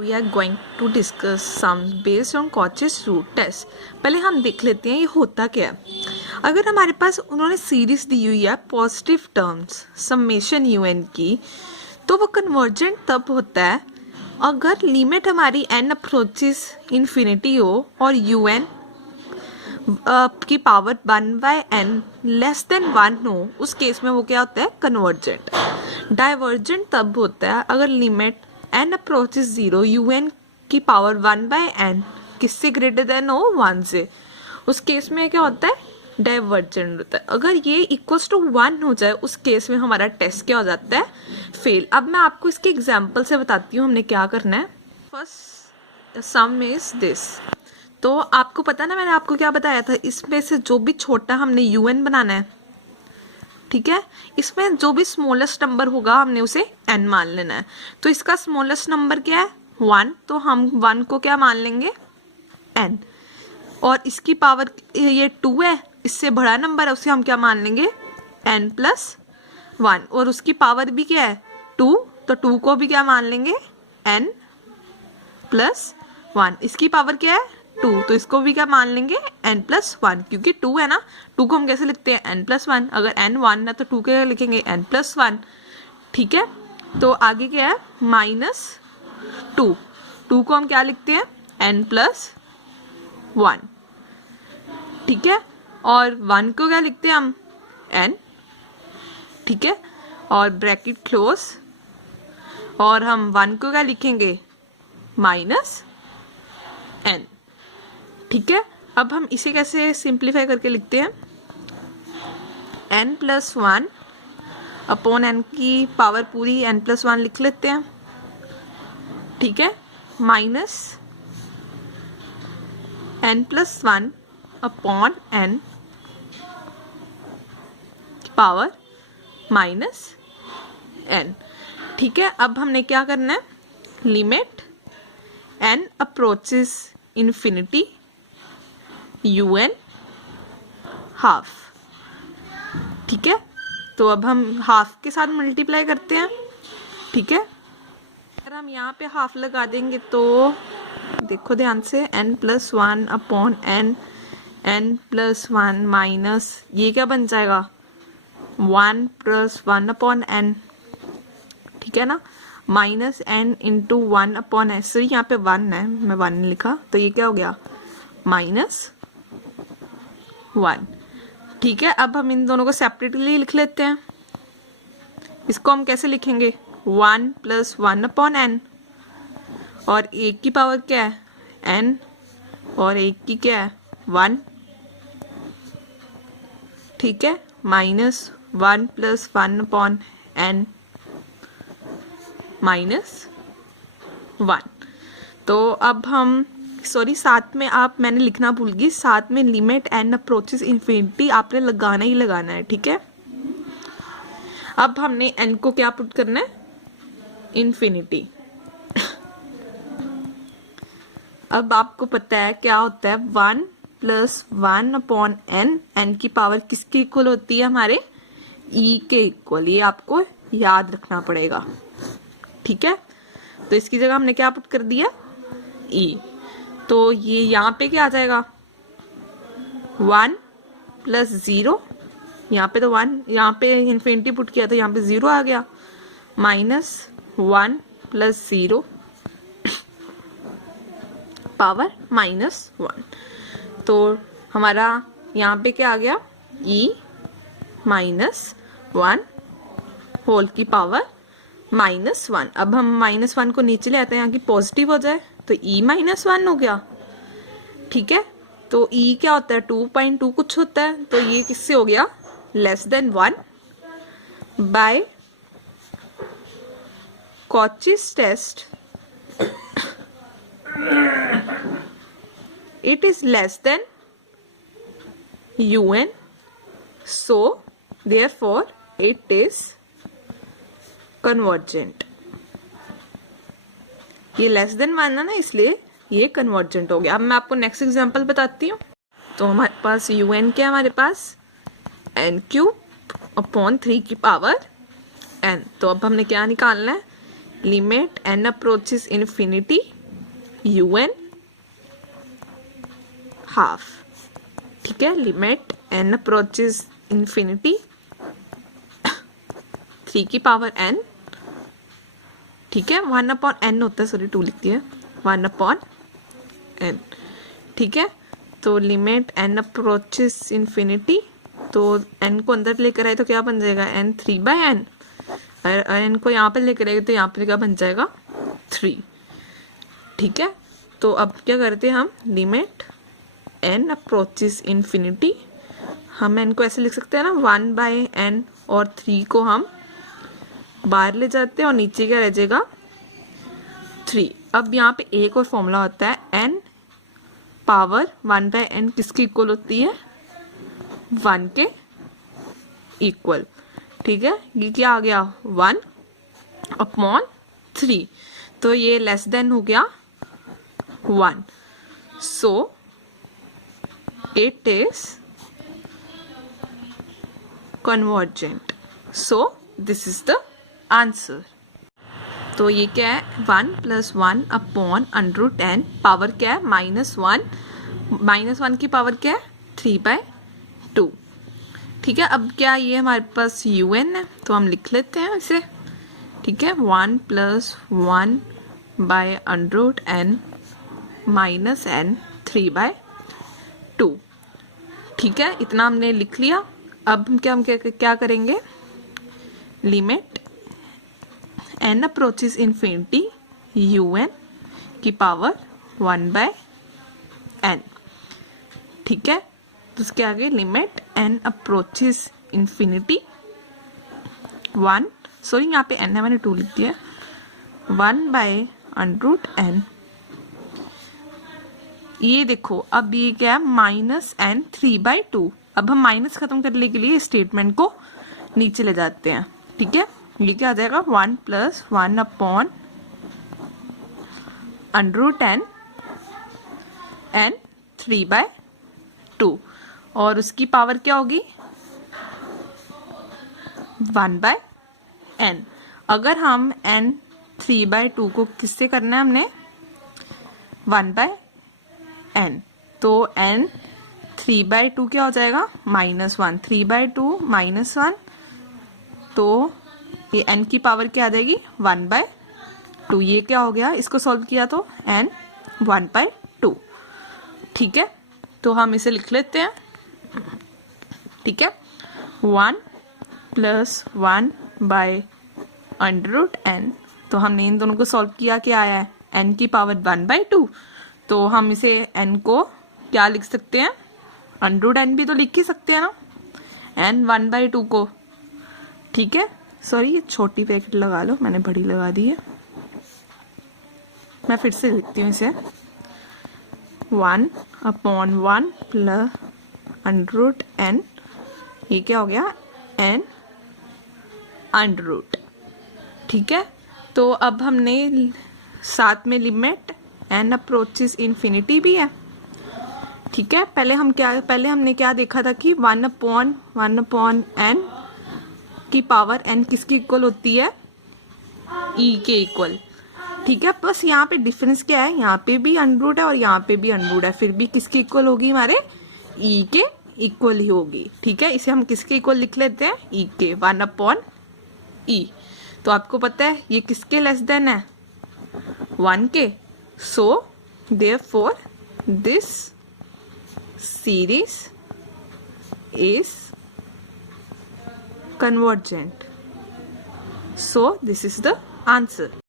We are going to discuss sums based on Cauchy's root test. पहले हम देख लेते हैं ये होता क्या है। अगर हमारे पास उन्होंने सीरीज दी हुई है पॉजिटिव टर्म्स समेशन यूएन की, तो वो कन्वर्जेंट तब होता है अगर लिमिट हमारी n अप्रोचेस इन्फिनिटी हो और यूएन की पावर 1/n लेस देन 1 हो। उस केस में वो क्या होता है, कन्वर्जेंट। डाइवर्जेंट तब होता है अगर लिमिट n अप्रोचेस 0 un की पावर 1/n किससे ग्रेटर देन हो, 1 से। उस केस में क्या होता है, डाइवर्जेंट होता है। अगर ये इक्वल्स टू 1 हो जाए उस केस में हमारा टेस्ट क्या हो जाता है, फेल। अब मैं आपको इसके एग्जाम्पल से बताती हूँ हमने क्या करना है। First some is this. तो आपको पता ना, मैंने आपको क्या बताया था, इसमें से जो भी छोटा हमने un बनाना है, ठीक है। इसमें जो भी स्मॉलेस्ट नंबर होगा हमने उसे n मान लेना है। तो इसका स्मॉलेस्ट नंबर क्या है, 1, तो हम 1 को क्या मान लेंगे, n। और इसकी पावर ये 2 है, इससे बड़ा नंबर है उसे हम क्या मान लेंगे, n+1। और उसकी पावर भी क्या है, 2, तो 2 को भी क्या मान लेंगे, n+1। इसकी पावर क्या है, 2, तो इसको भी क्या मान लेंगे, n+1, क्योंकि 2 है ना। 2 को हम कैसे लिखते हैं, n+1। अगर n 1 है तो 2 के लिखेंगे n+1, ठीक है। तो आगे क्या है, -2। 2 को हम क्या लिखते हैं, n+1, ठीक है। और 1 को क्या लिखते हैं हम, n, ठीक है। और ब्रैकेट क्लोज, और हम 1 को क्या लिखेंगे, -n, ठीक है। अब हम इसे कैसे सिंप्लीफाई करके लिखते हैं, n+1 अपॉन n की पावर पूरी n+1 लिख लेते हैं, ठीक है। Minus n+1 upon n power -n, ठीक है। अब हमने क्या करना है, limit n approaches infinity un half, ठीक है। तो अब हम हाफ के साथ मल्टीप्लाई करते हैं, ठीक है। अगर हम यहाँ पे हाफ लगा देंगे तो देखो ध्यान से, n+1 अपॉन n+1 माइनस ये क्या बन जाएगा, 1+1 अपॉन n, ठीक है ना। Minus n into 1 upon n, sorry यहाँ पे 1 है, मैं 1 नहीं लिखा, तो ये क्या हो गया, -1, ठीक है। अब हम इन दोनों को सेपरेटली लिख लेते हैं। इसको हम कैसे लिखेंगे, 1+1 अपॉन n, और एक की पावर क्या है, n, और एक की क्या है, 1, ठीक है। -1+1 अपॉन n -1। तो अब हम सॉरी, साथ में आप, मैंने लिखना भूल गई, साथ में लिमिट n अप्रोचेस इन्फिनिटी आपने लगाना ही लगाना है, ठीक है। अब हमने n को क्या पुट करना है, इन्फिनिटी। अब आपको पता है क्या होता है, 1+1 अपॉन n की पावर किसके इक्वल होती है, हमारे e के इक्वल। ये आपको याद रखना पड़ेगा, ठीक है। तो इसकी जगह हमने क्या पुट कर दिया, e। तो ये यहाँ पे क्या आ जाएगा, 1+0, यहाँ पे तो 1, यहाँ पे इन्फिनिटी पुट किया तो यहाँ पे 0 आ गया, -1+0 पावर -1। तो हमारा यहाँ पे क्या आ गया, e -1 होल की पावर -1। अब हम -1 को नीचे ले आते हैं, यहाँ की पॉजिटिव हो जाए तो e -1 हो गया, ठीक है। तो e क्या होता है, 2.2 कुछ होता है, तो ये किससे हो गया, less than 1 by Cauchy's test, it is less than un, so therefore it is convergent। ये लेस देन 1 है ना, इसलिए ये कन्वर्जेंट हो गया। अब मैं आपको नेक्स्ट एग्जांपल बताती हूँ। तो हमारे पास un क्या है, हमारे पास n³ अपॉन 3 की पावर n। तो अब हमने क्या निकालना है, limit n approaches infinity un half, ठीक है, लिमिट n अप्रोचेस इन्फिनिटी 3 की पावर n, ठीक है, 1 अपॉन n होता है, सॉरी 2 लिखती है, 1 अपॉन n, ठीक है। तो लिमिट n अप्रोचेस इन्फिनिटी, तो n को अंदर लेकर आए तो क्या बन जाएगा, n 3/n, और n को यहाँ पे लेकर आएगा तो यहाँ पे क्या बन जाएगा 3, ठीक है। तो अब क्या करते हैं हम, लिमिट n अप्रोचेस इन्फिनिटी, हम n को ऐसे लिख सकते हैं ना 1/n, और 3 को हम बाहर ले जाते हैं और नीचे क्या रह जाएगा 3। अब यहाँ पे एक और फॉर्मूला होता है, n पावर 1/n किसकी इक्वल होती है, 1 के इक्वल, ठीक है। ये क्या आ गया 1 अपॉन 3, तो ये लेस देन हो गया 1, so it is convergent, so this is the answer. तो ये क्या है 1 + 1 अपॉन √n, पावर क्या है -1, -1 की पावर क्या है 3/2, ठीक है। अब क्या ये हमारे पास un है, तो हम लिख लेते हैं इसे, ठीक है, 1 + 1/√n -n 3/2, ठीक है, इतना हमने लिख लिया। अब हम क्या करेंगे, limit n approaches infinity un की पावर 1/n, ठीक है। तो उसके आगे limit n approaches infinity 1, sorry यहाँ पे n है, मैंने 2 लिख दिया, 1/√n, ये देखो अब ये क्या है -n 3/2। अब हम माइनस खत्म करने के लिए स्टेटमेंट को नीचे ले जाते हैं, ठीक है। ये क्या आ जाएगा 1 + 1 अपॉन √n n 3/2, और उसकी पावर क्या होगी 1/n। अगर हम n 3/2 को किससे करना है हमने 1/n, तो n 3/2 क्या हो जाएगा -1, 3/2 -1, तो ये n की पावर क्या आ जाएगी 1/2, ये क्या हो गया, इसको सॉल्व किया तो n 1/2, ठीक है। तो हम इसे लिख लेते हैं, ठीक है, 1 + 1/√n, तो हमने इन दोनों को सॉल्व किया, क्या आया है n की पावर 1/2, तो हम इसे n को क्या लिख सकते हैं, √n भी तो लिख ही सकते हैं ना, n 1/2 को, ठीक है। सॉरी ये छोटी ब्रैकेट लगा लो, मैंने बड़ी लगा दी है, मैं फिर से लिखती हूँ इसे, 1 अपॉन 1 + √n, ये क्या हो गया n √, ठीक है। तो अब हमने साथ में लिमिट n अप्रोचेस इन्फिनिटी भी है, ठीक है। पहले हमने क्या देखा था कि 1 अपॉन n की पावर n किसकी इक्वल होती है e के इक्वल, ठीक है। बस यहाँ पे डिफरेंस क्या है, यहाँ पे भी √ है और यहाँ पे भी √ है, फिर भी किसकी इक्वल होगी, हमारे e के इक्वल ही होगी, ठीक है। इसे हम किसके इक्वल लिख लेते हैं, e के, 1 अपॉन e। तो आपको पता है ये किसके लेस देन है 1 के, so therefore this series is convergent, so this is the answer.